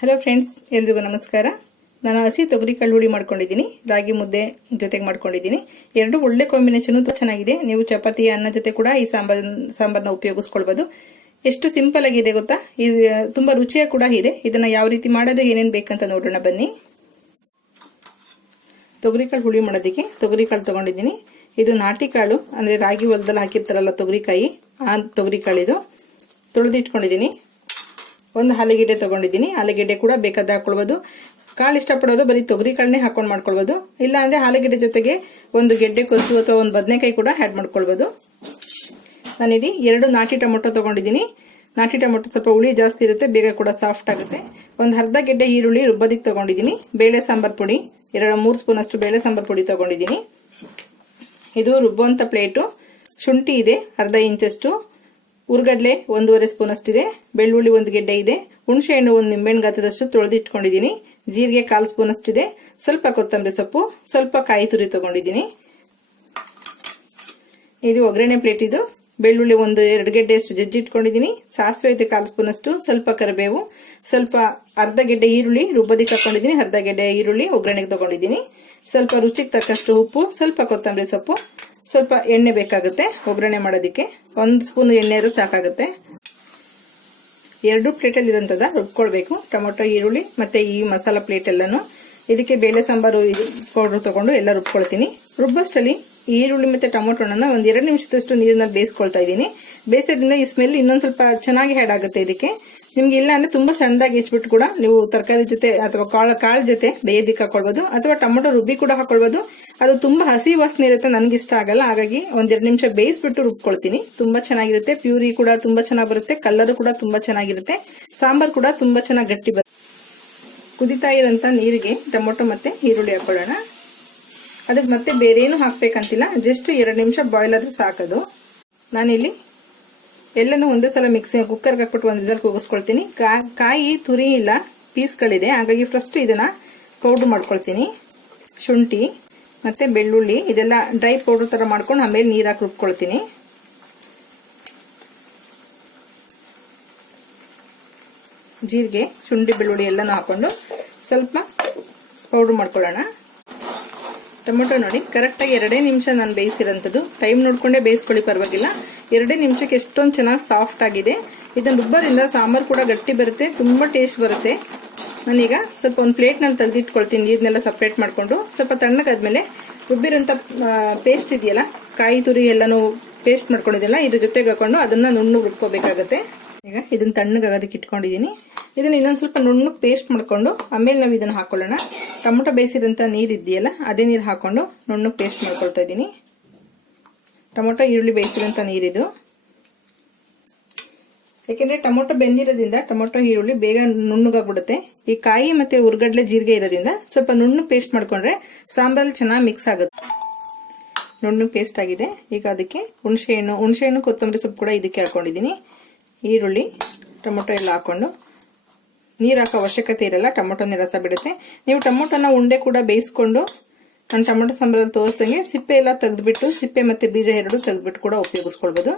Hello friends, ಎಲ್ರಿಗೂ ನಮಸ್ಕಾರ. ನಾನು ಹಸಿ ತೊಗರಿಕಾಳು ಹುಳಿ ಮಾಡ್ಕೊಂಡಿದ್ದೀನಿ. ರಾಗಿ ಮುದ್ದೆ ಜೊತೆಗೆ ಮಾಡ್ಕೊಂಡಿದ್ದೀನಿ. ಎರಡು ಒಳ್ಳೆ ಕಾಂಬಿನೇಷನ್, ಚೆನ್ನಾಗಿದೆ. ನೀವು ಚಪಾತಿ ಅನ್ನ ಜೊತೆ ಕೂಡ ಈ ಸಾಂಬಾರ್ನ ಉಪಯೋಗಿಸ್ಕೊಳ್ಬಹುದು. ಎಷ್ಟು ಸಿಂಪಲ್ ಆಗಿದೆ ಗೊತ್ತಾ? ಇದು ತುಂಬಾ ರುಚಿಯಾಗಿ ಕೂಡ ಇದೆ. ಇದನ್ನ ಯಾವ ರೀತಿ ಮಾಡೋದು, ಏನೇನು ಬೇಕಂತ ನೋಡೋಣ ಬನ್ನಿ. ತೊಗರಿಕಾಳು ಹುಳಿ ಮಾಡೋದಕ್ಕೆ ತೊಗರಿಕಾಳು ತಗೊಂಡಿದ್ದೀನಿ. ಇದು ನಾಟಿ ಕಾಳು, ಅಂದ್ರೆ ರಾಗಿ ಹೊಲದಲ್ಲಿ ಹಾಕಿರ್ತಾರಲ್ಲ ತೊಗರಿಕಾಯಿ, ಆ ತೊಗರಿಕಾಳು ಇದು. ತೊಳೆದಿಟ್ಕೊಂಡಿದ್ದೀನಿ. ಒಂದು ಆಲೂಗೆಡ್ಡೆ ತಗೊಂಡಿದ್ದೀನಿ. ಆಲೂಗೆಡ್ಡೆ ಕೂಡ ಬೇಕಾದ್ರೆ ಹಾಕೊಳ್ಬಹುದು. ಕಾಳು ಇಷ್ಟಪಡೋದು ಬರೀ ತೊಗರಿ ಕಾಳನ್ನೇ ಹಾಕೊಂಡು ಮಾಡ್ಕೊಳ್ಬಹುದು. ಇಲ್ಲ ಅಂದ್ರೆ ಆಲೂಗೆಡ್ಡೆ ಜೊತೆಗೆ ಒಂದು ಗೆಡ್ಡೆ ಕೊಸು ಅಥವಾ ಒಂದು ಬದನೆಕಾಯಿ ಕೂಡ ಆಡ್ ಮಾಡ್ಕೊಳ್ಬಹುದು. ನಾನಿಲ್ಲಿ 2 ನಾಟಿ ಟೊಮೊಟೊ ತಗೊಂಡಿದ್ದೀನಿ. ನಾಟಿ ಟೊಮೊಟೊ ಸ್ವಲ್ಪ ಹುಳಿ ಜಾಸ್ತಿ ಇರುತ್ತೆ, ಬೇಗ ಕೂಡ ಸಾಫ್ಟ್ ಆಗುತ್ತೆ. ಒಂದು ಅರ್ಧ ಗೆಡ್ಡೆ ಈರುಳ್ಳಿ ರುಬ್ಬೋದಿಕ್ಕೆ ತಗೊಂಡಿದ್ದೀನಿ. ಬೇಳೆ ಸಾಂಬಾರ್ ಪುಡಿ 2-3 ಸ್ಪೂನ್ ಅಷ್ಟು ಬೇಳೆ ಸಾಂಬಾರ್ ಪುಡಿ ತಗೊಂಡಿದ್ದೀನಿ. ಇದು ರುಬ್ಬುವಂತ ಪ್ಲೇಟು. ಶುಂಠಿ ಇದೆ ಅರ್ಧ ಇಂಚಷ್ಟು. ಉರ್ಗಡ್ಲೆ 1.5 ಸ್ಪೂನ್ ಅಷ್ಟಿದೆ. ಬೆಳ್ಳುಳ್ಳಿ 1 ಗೆಡ್ಡೆ ಇದೆ. ಹುಣಸೆ ಹಣ್ಣು 1 ನಿಂಬೆಹಣ್ಣು ಗಾತ್ರದಷ್ಟು ತೊಳೆದಿಟ್ಕೊಂಡಿದ್ದೀನಿ. ಜೀರಿಗೆ 1/4 ಸ್ಪೂನ್ ಅಷ್ಟಿದೆ. ಸ್ವಲ್ಪ ಕೊತ್ತಂಬರಿ ಸೊಪ್ಪು, ಸ್ವಲ್ಪ ಕಾಯಿ ತುರಿ ತಗೊಂಡಿದ್ದೀನಿ. ಇದು ಒಗ್ಗರಣೆ ಪ್ಲೇಟ್. ಇದು ಬೆಳ್ಳುಳ್ಳಿ 1-2 ಗೆಡ್ಡೆ ಅಷ್ಟು ಜಜ್ಜಿಟ್ಕೊಂಡಿದ್ದೀನಿ. ಸಾಸಿವೆ ಐತೆ 1/4 ಸ್ಪೂನ್ ಅಷ್ಟು, ಸ್ವಲ್ಪ ಕರಿಬೇವು, ಸ್ವಲ್ಪ ಅರ್ಧ ಗೆಡ್ಡೆ ಈರುಳ್ಳಿ ರುಬ್ಬೋದಿಕ್ಕೆ ಹಾಕೊಂಡಿದ್ದೀನಿ. ಅರ್ಧ ಗೆಡ್ಡೆ ಈರುಳ್ಳಿ ಒಗ್ಗರಣೆಗೆ ತಗೊಂಡಿದ್ದೀನಿ. ಸ್ವಲ್ಪ ರುಚಿಗೆ ತಕ್ಕಷ್ಟು ಉಪ್ಪು, ಸ್ವಲ್ಪ ಕೊತ್ತಂಬರಿ ಸೊಪ್ಪು, ಸ್ವಲ್ಪ ಎಣ್ಣೆ ಬೇಕಾಗುತ್ತೆ ಒಗ್ಗರಣೆ ಮಾಡೋದಕ್ಕೆ. 1 ಸ್ಪೂನ್ ಎಣ್ಣೆ ಇದ್ರೆ ಸಾಕಾಗುತ್ತೆ. 2 ಪ್ಲೇಟಲ್ಲಿ ಇರೋಂಥದ ರುಬ್ಕೊಳ್ಬೇಕು. ಟೊಮೊಟೊ, ಈರುಳ್ಳಿ ಮತ್ತೆ ಈ ಮಸಾಲಾ ಪ್ಲೇಟ್ ಎಲ್ಲಾನು. ಇದಕ್ಕೆ ಬೇಳೆ ಸಾಂಬಾರು ಪೌಡರ್ ತಗೊಂಡು ಎಲ್ಲ ರುಬ್ಕೊಳ್ತೀನಿ. ರುಬ್ಬಷ್ಟಲ್ಲಿ ಈರುಳ್ಳಿ ಮತ್ತೆ ಟೊಮೊಟೊನ 1-2 ನಿಮಿಷದಷ್ಟು ನೀರಿನಲ್ಲಿ ಬೇಯಿಸ್ಕೊಳ್ತಾ ಇದ್ದೀನಿ. ಬೇಯಿಸೋದ್ರಿಂದ ಈ ಸ್ಮೆಲ್ ಇನ್ನೊಂದ್ ಸ್ವಲ್ಪ ಚೆನ್ನಾಗಿ ಹ್ಯಾಡ್ ಆಗುತ್ತೆ ಇದಕ್ಕೆ. ನಿಮ್ಗೆ ಇಲ್ಲ ಅಂದ್ರೆ ತುಂಬಾ ಸಣ್ಣದಾಗಿ ಹೆಚ್ಚಿಬಿಟ್ಟು ಕೂಡ ನೀವು ತರಕಾರಿ ಜೊತೆ ಅಥವಾ ಕಾಳು ಜೊತೆ ಬೇಯೋದಿಕ್ಕೆ ಹಾಕೊಳ್ಬಹುದು, ಅಥವಾ ಟೊಮೊಟೊ ರುಬ್ಬಿ ಕೂಡ ಹಾಕೊಳ್ಬಹುದು. ಅದು ತುಂಬಾ ಹಸಿ ವಾಸನೆ ಇರುತ್ತೆ, ನನ್ಗೆ ಇಷ್ಟ ಆಗಲ್ಲ. ಹಾಗಾಗಿ 1-2 ನಿಮಿಷ ಬೇಯಿಸ್ಬಿಟ್ಟು ರುಬ್ಕೊಳ್ತೀನಿ. ತುಂಬಾ ಚೆನ್ನಾಗಿರುತ್ತೆ. ಪ್ಯೂರಿ ಕೂಡ ತುಂಬಾ ಚೆನ್ನಾಗಿ ಬರುತ್ತೆ. ಕಲರ್ ಕೂಡ ತುಂಬಾ ಚೆನ್ನಾಗಿರುತ್ತೆ. ಸಾಂಬಾರ್ ಕೂಡ ತುಂಬಾ ಚೆನ್ನಾಗಿ ಗಟ್ಟಿ ಬರುತ್ತೆ. ಕುದಿತಾ ಇರೋಂತ ನೀರಿಗೆ ಟೊಮೊಟೊ ಮತ್ತೆ ಈರುಳ್ಳಿ ಹಾಕೊಳ್ಳೋಣ. ಅದಕ್ಕೆ ಮತ್ತೆ ಬೇರೆ ಏನು ಹಾಕ್ಬೇಕಂತಿಲ್ಲ, ಜಸ್ಟ್ 2 ನಿಮಿಷ ಬಾಯ್ಲ್ ಆದ್ರೆ ಸಾಕದು. ನಾನಿಲ್ಲಿ ಎಲ್ಲನೂ ಒಂದೇ ಸಲ ಕುಕ್ಕರ್ಗೆ ಹಾಕ್ಬಿಟ್ಟು 1 ವಿಸಲ್ ಕೂಗಿಸ್ಕೊಳ್ತೀನಿ. ಕಾಯಿ ತುರಿ ಇಲ್ಲ, ಪೀಸ್ಗಳಿದೆ. ಹಾಗಾಗಿ ಫಸ್ಟ್ ಇದನ್ನ ಪೌಡರ್ ಮಾಡ್ಕೊಳ್ತೀನಿ. ಶುಂಠಿ ಮತ್ತೆ ಬೆಳ್ಳುಳ್ಳಿ ಇದೆಲ್ಲ ಡ್ರೈ ಪೌಡರ್ ತರ ಮಾಡ್ಕೊಂಡು ಆಮೇಲೆ ನೀರ್ ಹಾಕಿ ರುಬ್ಕೊಳ್ತೀನಿ. ಜೀರಿಗೆ, ಶುಂಠಿ, ಬೆಳ್ಳುಳ್ಳಿ ಎಲ್ಲಾನು ಹಾಕೊಂಡು ಸ್ವಲ್ಪ ಪೌಡರ್ ಮಾಡ್ಕೊಳ್ಳೋಣ. ಟೊಮೊಟೊ ನೋಡಿ ಕರೆಕ್ಟಾಗಿ 2 ನಿಮಿಷ ನಾನು ಬೇಯಿಸಿರೋಂಥದ್ದು. ಟೈಮ್ ನೋಡ್ಕೊಂಡೇ ಬೇಯಿಸ್ಕೊಳ್ಳಿ, ಪರವಾಗಿಲ್ಲ. 2 ನಿಮಿಷಕ್ಕೆ ಎಷ್ಟೊಂದು ಚೆನ್ನಾಗಿ ಸಾಫ್ಟ್ ಆಗಿದೆ. ಇದನ್ನ ರುಬ್ಬರಿಂದ ಸಾಂಬಾರ್ ಕೂಡ ಗಟ್ಟಿ ಬರುತ್ತೆ, ತುಂಬಾ ಟೇಸ್ಟ್ ಬರುತ್ತೆ. ನಾನೀಗ ಸ್ವಲ್ಪ ಒಂದು ಪ್ಲೇಟ್ ನಲ್ಲಿ ತೆಗೆದಿಟ್ಕೊಳ್ತೀನಿ, ನೀರ್ನೆಲ್ಲ ಸಪ್ರೇಟ್ ಮಾಡ್ಕೊಂಡು. ಸ್ವಲ್ಪ ತಣ್ಣಗಾದ್ಮೇಲೆ ರುಬ್ಬಿರೋಂಥ ಪೇಸ್ಟ್ ಇದೆಯಲ್ಲ, ಕಾಯಿ ತುರಿ ಎಲ್ಲಾನು ಪೇಸ್ಟ್ ಮಾಡ್ಕೊಂಡಿದ್ದೆಲ್ಲ ಇದ್ರ ಜೊತೆಗೆ ಹಾಕೊಂಡು ಅದನ್ನ ನುಣ್ಣಗೆ ರುಬ್ಕೋಬೇಕಾಗತ್ತೆ. ಈಗ ಇದನ್ನ ತಣ್ಣಗಾಗೋದಕ್ಕೆ ಇಟ್ಕೊಂಡಿದ್ದೀನಿ. ಇದನ್ನ ಇನ್ನೊಂದ್ ಸ್ವಲ್ಪ ನುಣ್ಣಗೆ ಪೇಸ್ಟ್ ಮಾಡ್ಕೊಂಡು ಆಮೇಲೆ ನಾವು ಇದನ್ನ ಹಾಕೊಳ್ಳೋಣ. ಟೊಮೊಟೊ ಬೇಯಿಸಿರೋಂಥ ನೀರ್ ಇದೆಯಲ್ಲ, ಅದೇ ನೀರು ಹಾಕೊಂಡು ನುಣ್ಣಗೆ ಪೇಸ್ಟ್ ಮಾಡ್ಕೊಳ್ತಾ ಇದ್ದೀನಿ. ಟೊಮೊಟೊ ಈರುಳ್ಳಿ ಬೇಯಿಸಿರೋಂಥ ನೀರಿದು. ಯಾಕೆಂದ್ರೆ ಟೊಮೊಟೊ ಬೆಂದಿರೋದ್ರಿಂದ ಟೊಮೊಟೊ ಈರುಳ್ಳಿ ಬೇಗ ನುಣ್ಣಗಾಗ್ಬಿಡುತ್ತೆ. ಈ ಕಾಯಿ ಮತ್ತೆ ಉರ್ಗಡ್ಲೆ ಜೀರಿಗೆ ಇರೋದ್ರಿಂದ ಸ್ವಲ್ಪ ನುಣ್ಣಗೆ ಪೇಸ್ಟ್ ಮಾಡ್ಕೊಂಡ್ರೆ ಸಾಂಬಾರಲ್ಲಿ ಚೆನ್ನಾಗಿ ಮಿಕ್ಸ್ ಆಗುತ್ತೆ. ನುಣ್ಣಗೆ ಪೇಸ್ಟ್ ಆಗಿದೆ. ಈಗ ಅದಕ್ಕೆ ಹುಣಸೆ ಹಣ್ಣು ಕೊತ್ತಂಬರಿ ಸೊಪ್ಪು ಕೂಡ ಇದಕ್ಕೆ ಹಾಕೊಂಡಿದ್ದೀನಿ. ಈರುಳ್ಳಿ ಟೊಮೊಟೊ ಎಲ್ಲ ಹಾಕೊಂಡು ನೀರು ಹಾಕೋ ಅವಶ್ಯಕತೆ ಇರಲ್ಲ, ಟೊಮೊಟೊನೇ ರಸ ಬಿಡುತ್ತೆ. ನೀವು ಟೊಮೊಟೊನ ಉಂಡೆ ಕೂಡ ಬೇಯಿಸ್ಕೊಂಡು ನಾನು ಟೊಮೊಟೊ ಸಾಂಬಾರಲ್ಲಿ ತೋರಿಸ್ದಂಗೆ ಸಿಪ್ಪೆ ಎಲ್ಲ ತೆಗೆದ್ಬಿಟ್ಟು, ಸಿಪ್ಪೆ ಮತ್ತೆ ಬೀಜ 2 ತೆಗೆದ್ಬಿಟ್ಟು ಕೂಡ ಉಪಯೋಗಿಸ್ಕೊಳ್ಬಹುದು.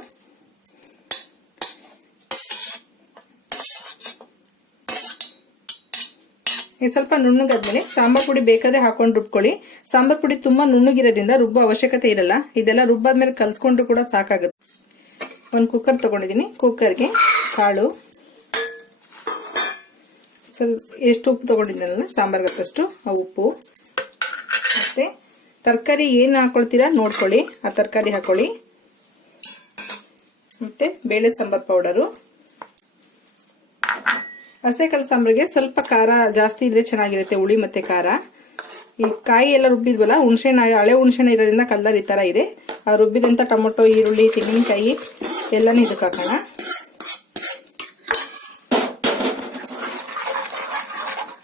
ಇದು ಸ್ವಲ್ಪ ನುಣ್ಣಗಾದ್ಮೇಲೆ ಸಾಂಬಾರ್ ಪುಡಿ ಬೇಕಾದ್ರೆ ಹಾಕೊಂಡು ರುಬ್ಕೊಳ್ಳಿ. ಸಾಂಬಾರ್ ಪುಡಿ ತುಂಬಾ ನುಣ್ಣಗಿರೋದ್ರಿಂದ ರುಬ್ಬೋ ಅವಶ್ಯಕತೆ ಇರಲ್ಲ. ಇದೆಲ್ಲ ರುಬ್ಬಾದ್ಮೇಲೆ ಕಲ್ಸ್ಕೊಂಡ್ರು ಕೂಡ ಸಾಕಾಗುತ್ತೆ. ಒಂದು ಕುಕ್ಕರ್ ತಗೊಂಡಿದ್ದೀನಿ. ಕುಕ್ಕರ್ಗೆ ಕಾಳು, ಸ್ವಲ್ಪ ಎಷ್ಟು ಉಪ್ಪು ತಗೊಂಡಿದ್ದೀನಲ್ಲ ಸಾಂಬಾರ್ಗೆ ಹಾಕಷ್ಟು ಆ ಉಪ್ಪು, ಮತ್ತೆ ತರಕಾರಿ ಏನು ಹಾಕೊಳ್ತೀರಾ ನೋಡ್ಕೊಳ್ಳಿ, ಆ ತರಕಾರಿ ಹಾಕೊಳ್ಳಿ. ಮತ್ತೆ ಬೇಳೆ ಸಾಂಬಾರ್ ಪೌಡರು. ಹಸೆಕಾಳು ಸಾಂಬಾರಿಗೆ ಸ್ವಲ್ಪ ಖಾರ ಜಾಸ್ತಿ ಇದ್ರೆ ಚೆನ್ನಾಗಿರುತ್ತೆ, ಹುಳಿ ಮತ್ತೆ ಖಾರ. ಈ ಕಾಯಿ ಎಲ್ಲ ರುಬ್ಬಿದ್ವಲ್ಲ, ಹಳೆ ಹುಣಸೆಹಣ್ಣು ಇರೋದ್ರಿಂದ ಕಲರ್ ಈ ತರ ಇದೆ. ಆ ರುಬ್ಬಿದಂತ ಟೊಮೊಟೊ, ಈರುಳ್ಳಿ, ತೆಂಗಿನಕಾಯಿ ಎಲ್ಲಾನು ಇದಕ್ಕೆ ಹಾಕೋಣ.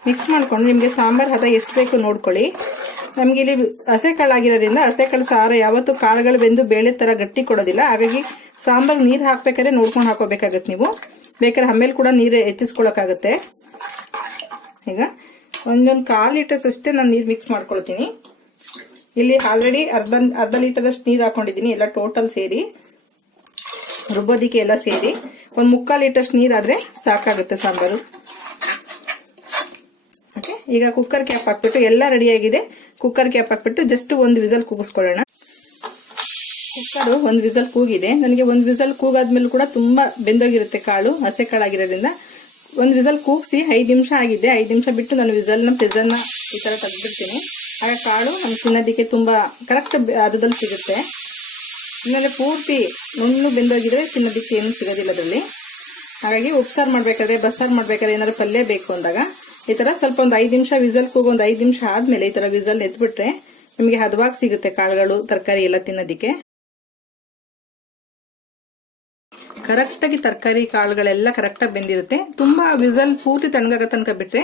ಮಿಕ್ಸ್ ಮಾಡ್ಕೊಂಡು ನಿಮ್ಗೆ ಸಾಂಬಾರ್ ಹದ ಎಷ್ಟು ಬೇಕು ನೋಡ್ಕೊಳ್ಳಿ. ನಮ್ಗೆ ಇಲ್ಲಿ ಹಸೆಕಾಳು ಆಗಿರೋದ್ರಿಂದ ಹಸೆಕಾಳು ಸಾರು ಯಾವತ್ತು ಕಾಳುಗಳು ಬೆಂದು ಬೇಳೆ ತರ ಗಟ್ಟಿ ಕೊಡೋದಿಲ್ಲ. ಹಾಗಾಗಿ ಸಾಂಬಾರ್ ನೀರ್ ಹಾಕ್ಬೇಕಾದ್ರೆ ನೋಡ್ಕೊಂಡು ಹಾಕೋಬೇಕಾಗತ್ತೆ. ನೀವು ಬೇಕಾದ್ರೆ ಆಮೇಲೆ ಕೂಡ ನೀರು ಹೆಚ್ಚಿಸ್ಕೊಳಕಾಗತ್ತೆ. ಈಗ 1.25 ಲೀಟರ್ಸ್ ಅಷ್ಟೇ ನಾನು ನೀರು ಮಿಕ್ಸ್ ಮಾಡ್ಕೊಳ್ತೀನಿ. ಇಲ್ಲಿ ಆಲ್ರೆಡಿ ಅರ್ಧ ಲೀಟರ್ ನೀರು ಹಾಕೊಂಡಿದ್ದೀನಿ, ಎಲ್ಲ ಟೋಟಲ್ ಸೇರಿ ರುಬ್ಬೋದಿಕ್ಕೆ ಎಲ್ಲ ಸೇರಿ. 1/4 ಲೀಟರ್ ನೀರಾದ್ರೆ ಸಾಕಾಗುತ್ತೆ ಸಾಂಬಾರು. ಈಗ ಕುಕ್ಕರ್ ಕ್ಯಾಪ್ ಹಾಕ್ಬಿಟ್ಟು ಎಲ್ಲ ರೆಡಿ ಆಗಿದೆ. ಕುಕ್ಕರ್ ಕ್ಯಾಪ್ ಹಾಕ್ಬಿಟ್ಟು ಜಸ್ಟ್ ಒಂದು ವಿಸಲ್ ಕೂಗಿಸ್ಕೊಳ್ಳೋಣ. ಕುಕ್ಕರ್ ಒಂದು ವಿಸಲ್ ಕೂಗಿದೆ. ನನಗೆ ಒಂದು ವಿಸಲ್ ಕೂಗಾದ್ಮೇಲೆ ಕೂಡ ತುಂಬಾ ಬೆಂದೋಗಿರುತ್ತೆ ಕಾಳು, ಹಸೆ ಕಾಳಾಗಿರೋದ್ರಿಂದ ಒಂದು ವಿಸಲ್ ಕೂಗಿಸಿ 5 ನಿಮಿಷ ಆಗಿದೆ. 5 ನಿಮಿಷ ಬಿಟ್ಟು ನಾನು ಪ್ರೆಸರ್ನ ಈ ತರ ತೆಗೆದ್ಬಿಡ್ತೀನಿ. ಆಗ ಕಾಳು ನಮ್ಗೆ ತಿನ್ನೋದಕ್ಕೆ ತುಂಬಾ ಕರೆಕ್ಟ್ ಹದದಲ್ಲಿ ಸಿಗುತ್ತೆ. ಆಮೇಲೆ ಪೂರ್ತಿ ನುಣ್ಣು ಬೆಂದೋಗಿದ್ರೆ ತಿನ್ನೋದಕ್ಕೆ ಏನು ಸಿಗೋದಿಲ್ಲ ಅದರಲ್ಲಿ. ಹಾಗಾಗಿ ಉಪ್ಸಾರು ಮಾಡ್ಬೇಕಾದ್ರೆ, ಬಸ್ಸಾರು ಮಾಡ್ಬೇಕಾದ್ರೆ, ಏನಾದ್ರು ಪಲ್ಯ ಬೇಕು ಅಂದಾಗ ಈ ತರ ಸ್ವಲ್ಪ ಒಂದು 5 ನಿಮಿಷ ವಿಸಲ್ ಕೂಗ ಒಂದು 5 ನಿಮಿಷ ಆದ್ಮೇಲೆ ಈ ತರ ವಿಸಲ್ ಎತ್ಬಿಟ್ರೆ ನಿಮಗೆ ಹದವಾಗಿ ಸಿಗುತ್ತೆ ಕಾಳುಗಳು, ತರಕಾರಿ ಎಲ್ಲ ತಿನ್ನೋದಿಕ್ಕೆ. ಕರೆಕ್ಟಾಗಿ ತರಕಾರಿ ಕಾಳುಗಳೆಲ್ಲ ಕರೆಕ್ಟಾಗಿ ಬೆಂದಿರುತ್ತೆ. ತುಂಬಾ ವಿಸಲ್ ಪೂರ್ತಿ ತಣ್ಣಗಾಗ ತನಕ ಬಿಟ್ರೆ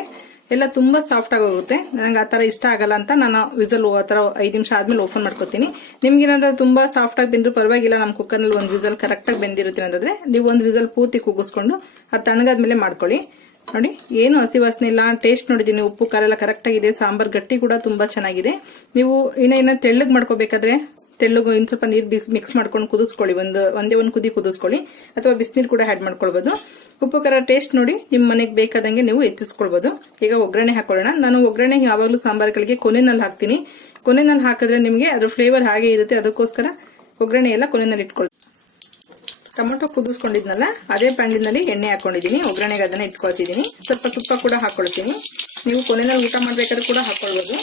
ಎಲ್ಲ ತುಂಬಾ ಸಾಫ್ಟ್ ಆಗಿ ಹೋಗುತ್ತೆ. ನನಗೆ ಆ ತರ ಇಷ್ಟ ಆಗಲ್ಲ ಅಂತ ನಾನು ವಿಸಲ್ ಆ ತರ 5 ನಿಮಿಷ ಆದ್ಮೇಲೆ ಓಪನ್ ಮಾಡ್ಕೊತೀನಿ. ನಿಮ್ಗೆ ಏನಾದ್ರು ತುಂಬಾ ಸಾಫ್ಟ್ ಆಗಿ ಬೆಂದ್ರು ಪರವಾಗಿಲ್ಲ, ನಮ್ಮ ಕುಕ್ಕರ್ ನಲ್ಲಿ ಒಂದು ವಿಸಲ್ ಕರೆಕ್ಟ್ ಆಗಿ ಬೆಂದಿರುತ್ತೆ ಅಂತಂದ್ರೆ ನೀವು ಒಂದು ವಿಸಲ್ ಪೂರ್ತಿ ಕೂಗಿಸ್ಕೊಂಡು ಅದು ತಣ್ಣಗಾದ್ಮೇಲೆ ಮಾಡ್ಕೊಳ್ಳಿ. ನೋಡಿ, ಏನು ಹಸಿ ವಾಸನೆ ಇಲ್ಲ. ಟೇಸ್ಟ್ ನೋಡಿದೀನಿ, ಉಪ್ಪು ಖಾರ ಎಲ್ಲ ಕರೆಕ್ಟ್ ಆಗಿದೆ. ಸಾಂಬಾರ್ ಗಟ್ಟಿ ಕೂಡ ತುಂಬಾ ಚೆನ್ನಾಗಿದೆ. ನೀವು ಇನ್ನ ತೆಳ್ಳಗ್ ಮಾಡ್ಕೋಬೇಕಾದ್ರೆ ತೆಳ್ಳಗು ಇನ್ ಸ್ವಲ್ಪ ನೀರು ಮಿಕ್ಸ್ ಮಾಡ್ಕೊಂಡು ಕುದಿಸ್ಕೊಳ್ಳಿ. ಒಂದೇ ಒಂದು ಕುದಿ ಕುದಿಸ್ಕೊಳ್ಳಿ, ಅಥವಾ ಬಿಸಿನೀರು ಕೂಡ ಆಡ್ ಮಾಡ್ಕೊಳ್ಬಹುದು. ಉಪ್ಪು ಖಾರ ಟೇಸ್ಟ್ ನೋಡಿ ನಿಮ್ಮ ಮನೆಗೆ ಬೇಕಾದಂಗೆ ನೀವು ಹೆಚ್ಚಿಸ್ಕೊಳ್ಬಹುದು. ಈಗ ಒಗ್ಗರಣೆ ಹಾಕೊಳ್ಳೋಣ. ನಾನು ಒಗ್ಗರಣೆ ಯಾವಾಗಲೂ ಸಾಂಬಾರ್ಗಳಿಗೆ ಕೊನೆನಲ್ಲಿ ಹಾಕ್ತೀನಿ. ಕೊನೆನಲ್ಲಿ ಹಾಕಿದ್ರೆ ನಿಮಗೆ ಅದ್ರ ಫ್ಲೇವರ್ ಹಾಗೆ ಇರುತ್ತೆ. ಅದಕ್ಕೋಸ್ಕರ ಒಗ್ಗರಣೆ ಎಲ್ಲ ಕೊನೆಯಲ್ಲಿ ಇಟ್ಕೊಳ್ಳಿ. ಟೊಮೊಟೊ ಕುದಿಸ್ಕೊಂಡಿದ್ನಲ್ಲ ಅದೇ ಪ್ಯಾನ್ನಲ್ಲಿ ಎಣ್ಣೆ ಹಾಕೊಂಡಿದ್ದೀನಿ. ಒಗ್ಗರಣೆಗೆ ಅದನ್ನ ಇಟ್ಕೊಳ್ತಿದ್ದೀನಿ. ಸ್ವಲ್ಪ ತುಪ್ಪ ಕೂಡ ಹಾಕೊಳ್ತೀನಿ. ನೀವು ಕೊನೆಯಲ್ಲಿ ಊಟ ಮಾಡ್ಬೇಕಾದ್ರೆ ಕೂಡ ಹಾಕೊಳ್ಬಹುದು.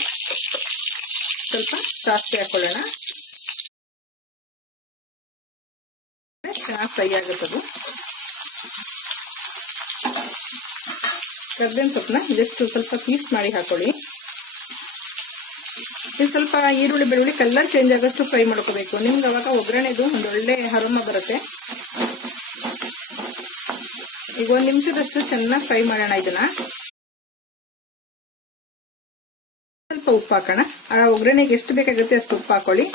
ಸ್ವಲ್ಪ ಸಾಸಿವೆ ಹಾಕೊಳ್ಳೋಣ. ಚೆನ್ನಾಗಿ ಫ್ರೈ ಆಗುತ್ತದು. ಕರ್ಬೇವಿನ ಸೊಪ್ಪನ್ನ ಜಸ್ಟ್ ಸ್ವಲ್ಪ ಪೀಸ್ ಮಾಡಿ ಹಾಕೊಳ್ಳಿ. ಇದು ಸ್ವಲ್ಪ ಈರುಳ್ಳಿ ಬೆಳ್ಳುಳ್ಳಿ ಕಲರ್ ಚೇಂಜ್ ಆಗೋಷ್ಟು ಫ್ರೈ ಮಾಡ್ಕೋಬೇಕು. ನಿಮ್ಗೆ ಅವಾಗ ಒಗ್ಗರಣೆದು ಒಂದು ಒಳ್ಳೆ ಅರೋಮ ಬರುತ್ತೆ. ಈಗ 1 ನಿಮಿಷದಷ್ಟು ಚೆನ್ನಾಗಿ ಫ್ರೈ ಮಾಡೋಣ. ಇದನ್ನ ಸ್ವಲ್ಪ ಉಪ್ಪು ಹಾಕೋಣ. ಆ ಒಗ್ಗರಣೆಗೆ ಎಷ್ಟು ಬೇಕಾಗುತ್ತೆ ಅಷ್ಟು ಉಪ್ಪು ಹಾಕೊಳ್ಳಿ.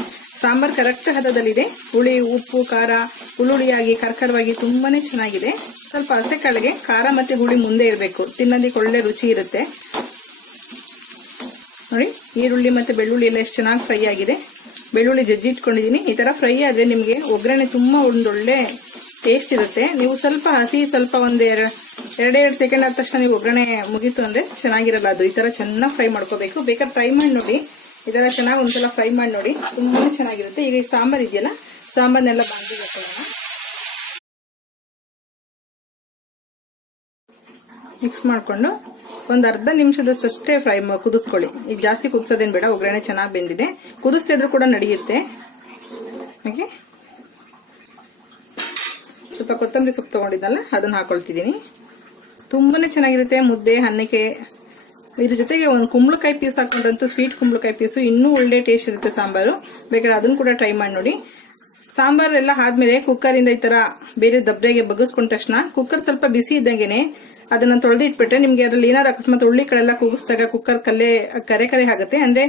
ಸಾಂಬಾರ್ ಕರೆಕ್ಟ್ ಹದದಲ್ಲಿದೆ. ಹುಳಿ, ಉಪ್ಪು, ಖಾರ ಹುಳುಳಿಯಾಗಿ ಕರ್ಕರವಾಗಿ ತುಂಬಾನೇ ಚೆನ್ನಾಗಿದೆ. ಸ್ವಲ್ಪ ಹಸೆ ಕಾಳಿಗೆ ಖಾರ ಮತ್ತೆ ಹುಳಿ ಮುಂದೆ ಇರಬೇಕು, ತಿನ್ನೋದಕ್ಕೆ ಒಳ್ಳೆ ರುಚಿ ಇರುತ್ತೆ. ನೋಡಿ, ಈರುಳ್ಳಿ ಮತ್ತೆ ಬೆಳ್ಳುಳ್ಳಿ ಎಲ್ಲ ಎಷ್ಟು ಚೆನ್ನಾಗಿ ಫ್ರೈ ಆಗಿದೆ. ಬೆಳ್ಳುಳ್ಳಿ ಜಜ್ಜಿಟ್ಕೊಂಡಿದೀನಿ. ಈ ತರ ಫ್ರೈ ಆದ್ರೆ ನಿಮ್ಗೆ ಒಗ್ಗರಣೆ ತುಂಬಾ ಒಂದೊಳ್ಳೆ ಟೇಸ್ಟ್ ಇರುತ್ತೆ. ನೀವು ಸ್ವಲ್ಪ ಹಸಿ ಸ್ವಲ್ಪ ಒಂದ್ 2 ಸೆಕೆಂಡ್ ಆದ ತಕ್ಷಣ ನೀವು ಒಗ್ಗರಣೆ ಮುಗೀತು ಅಂದ್ರೆ ಚೆನ್ನಾಗಿರಲ್ಲ ಅದು. ಈ ತರ ಚೆನ್ನಾಗಿ ಫ್ರೈ ಮಾಡ್ಕೋಬೇಕು. ಬೇಕಾದ್ರೆ ಟ್ರೈ ಮಾಡಿ ನೋಡಿ. ಇದೆಲ್ಲ ಚೆನ್ನಾಗಿ ಒಂದ್ಸಲ ಫ್ರೈ ಮಾಡಿ ನೋಡಿ, ತುಂಬಾನೇ ಚೆನ್ನಾಗಿರುತ್ತೆ. ಈಗ ಈ ಸಾಂಬಾರ್ ಇದೆಯಲ್ಲ, ಸಾಂಬಾರ್ನೆಲ್ಲ ಬಾಂಡಿಗೆ ಹಾಕೊಳ್ಳೋಣ. ಮಿಕ್ಸ್ ಮಾಡ್ಕೊಂಡು ಒಂದು ಅರ್ಧ ನಿಮಿಷದಷ್ಟೇ ಫ್ರೈ ಕುದಿಸ್ಕೊಳ್ಳಿ. ಈಗ ಜಾಸ್ತಿ ಕುದಿಸೋದೇನು ಬೇಡ. ಒಗ್ಗರಣೆ ಚೆನ್ನಾಗಿ ಬೆಂದಿದೆ. ಕುದಿಸ್ತಿದ್ರು ಕೂಡ ನಡೆಯುತ್ತೆ. ಹಾಗೆ ಸ್ವಲ್ಪ ಕೊತ್ತಂಬರಿ ಸೊಪ್ಪು ತಗೊಂಡಿದ್ದಲ್ಲ ಅದನ್ನ ಹಾಕೊಳ್ತಿದ್ದೀನಿ. ತುಂಬಾನೇ ಚೆನ್ನಾಗಿರುತ್ತೆ ಮುದ್ದೆ, ಅನ್ನಕ್ಕೆ. ಇದ್ರ ಜೊತೆಗೆ ಒಂದು ಕುಂಬಳಕಾಯಿ ಪೀಸ್ ಹಾಕೊಂಡ್ರಂತೂ, ಸ್ವೀಟ್ ಕುಂಬಳಕಾಯಿ ಪೀಸು ಇನ್ನೂ ಒಳ್ಳೆ ಟೇಸ್ಟ್ ಇರುತ್ತೆ ಸಾಂಬಾರು. ಬೇಕಾದ್ರೆ ಅದನ್ನು ಕೂಡ ಟ್ರೈ ಮಾಡಿ ನೋಡಿ. ಸಾಂಬಾರ್ ಎಲ್ಲ ಆದ್ಮೇಲೆ ಕುಕ್ಕರ್ ಇಂದ ಈ ತರ ಬೇರೆ ದಬ್ರೆಗೆ ಬಗ್ಗಿಸ್ಕೊಂಡ ತಕ್ಷಣ ಕುಕ್ಕರ್ ಸ್ವಲ್ಪ ಬಿಸಿ ಇದ್ದಂಗೆನೆ ಅದನ್ನ ತೊಳೆದಿಟ್ಬಿಟ್ರೆ ನಿಮ್ಗೆ ಅದ್ರಲ್ಲಿ ಏನಾದ್ರು ಅಕಸ್ಮಾತ್ ಹುಳ್ಳಿಕಾಳೆಲ್ಲ ಕೂಗಿಸಿದಾಗ ಕುಕ್ಕರ್ ಕರೆ ಆಗುತ್ತೆ. ಅಂದ್ರೆ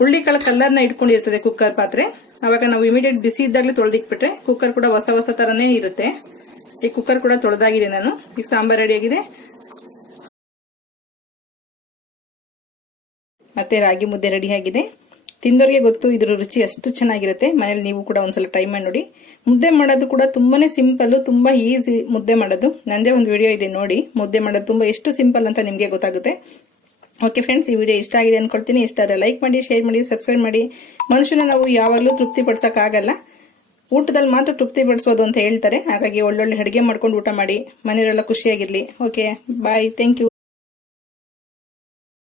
ಹುಳ್ಳಿಕಾಳು ಕಲ್ಲರ್ನ ಇಟ್ಕೊಂಡಿರ್ತದೆ ಕುಕ್ಕರ್ ಪಾತ್ರೆ. ಅವಾಗ ನಾವು ಇಮಿಡಿಯೇಟ್ ಬಿಸಿ ಇದ್ದಾಗಲೇ ತೊಳೆದಿಟ್ಬಿಟ್ರೆ ಕುಕ್ಕರ್ ಕೂಡ ಹೊಸ ತರನೇ ಇರುತ್ತೆ. ಈ ಕುಕ್ಕರ್ ಕೂಡ ತೊಳೆದಾಗಿದೆ ನಾನು. ಈಗ ಸಾಂಬಾರ್ ರೆಡಿ ಆಗಿದೆ. ಮತ್ತೆ ರಾಗಿ ಮುದ್ದೆ ರೆಡಿ ಆಗಿದೆ. ತಿಂದೋರಿಗೆ ಗೊತ್ತು ಇದ್ರ ರುಚಿ ಎಷ್ಟು ಚೆನ್ನಾಗಿರುತ್ತೆ. ಮನೇಲಿ ನೀವು ಕೂಡ ಒಂದ್ಸಲ ಟ್ರೈ ಮಾಡಿ ನೋಡಿ. ಮುದ್ದೆ ಮಾಡೋದು ಕೂಡ ತುಂಬಾನೇ ಸಿಂಪಲ್, ತುಂಬಾ ಈಸಿ ಮುದ್ದೆ ಮಾಡೋದು. ನಂದೇ ಒಂದು ವಿಡಿಯೋ ಇದೆ ನೋಡಿ, ಮುದ್ದೆ ಮಾಡೋದು ತುಂಬಾ ಎಷ್ಟು ಸಿಂಪಲ್ ಅಂತ ನಿಮ್ಗೆ ಗೊತ್ತಾಗುತ್ತೆ. ಓಕೆ ಫ್ರೆಂಡ್ಸ್, ಈ ವಿಡಿಯೋ ಇಷ್ಟ ಆಗಿದೆ ಅನ್ಕೊಳ್ತೀನಿ. ಇಷ್ಟ ಆದರೆ ಲೈಕ್ ಮಾಡಿ, ಶೇರ್ ಮಾಡಿ, ಸಬ್ಸ್ಕ್ರೈಬ್ ಮಾಡಿ. ಮನುಷ್ಯನ ನಾವು ಯಾವಾಗಲೂ ತೃಪ್ತಿ ಪಡಿಸಕ್ ಆಗಲ್ಲ, ಊಟದಲ್ಲಿ ಮಾತ್ರ ತೃಪ್ತಿ ಪಡಿಸೋದು ಅಂತ ಹೇಳ್ತಾರೆ. ಹಾಗಾಗಿ ಒಳ್ಳೊಳ್ಳೆ ಅಡುಗೆ ಮಾಡ್ಕೊಂಡು ಊಟ ಮಾಡಿ, ಮನೆಯವರೆಲ್ಲ ಖುಷಿಯಾಗಿರ್ಲಿ. Okay, bye, thank you.